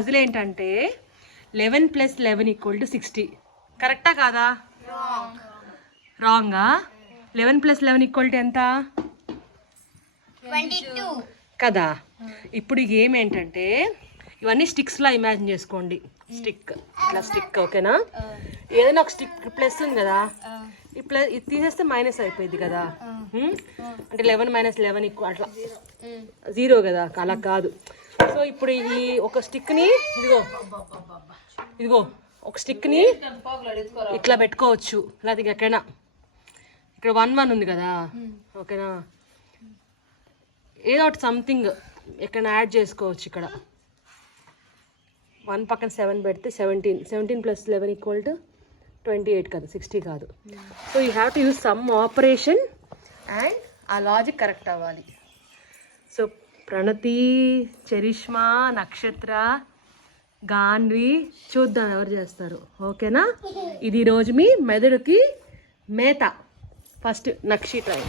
Puzzle ఏంటంటే 11 + 11 = 60. కరెక్టా కాదా? రాంగా? 11 + 11 = ఎంత? 22 కదా. ఇప్పుడు ఈ గేమ్ ఏంటంటే ఇవన్నీ స్టిక్స్లా ఇమాజిన్ చేసుకోండి. స్టిక్ ఇట్లా స్టిక్, ఓకేనా? ఏదైనా ఒక స్టిక్ ప్లస్ ఉంది కదా, ఈ ప్లస్ ఇది తీసేస్తే మైనస్ అయిపోయింది కదా. అంటే 11 - 11 అట్లా 0 కదా, అలా కాదు. సో ఇప్పుడు ఈ ఒక స్టిక్ని ఇదిగో ఒక స్టిక్ని ఇట్లా పెట్టుకోవచ్చు, లేకపోతే ఎక్కడైనా ఇక్కడ 1 1 ఉంది కదా, ఓకేనా? ఏదో ఒకటి సంథింగ్ ఎక్కడ యాడ్ చేసుకోవచ్చు. ఇక్కడ 1 పక్కన 7 పెడితే 17 + 11 = 28 కదా, 60 కాదు. So you have to use some operation and ఆ లాజిక్ కరెక్ట్ అవ్వాలి. సో ప్రణతి, చరిష్మా, నక్షత్ర, గాన్వి చూద్దాం ఎవరు చేస్తారు, ఓకేనా? ఇది ఈరోజు మీ మెదడుకి మేత. ఫస్ట్ నక్షి ట్రై.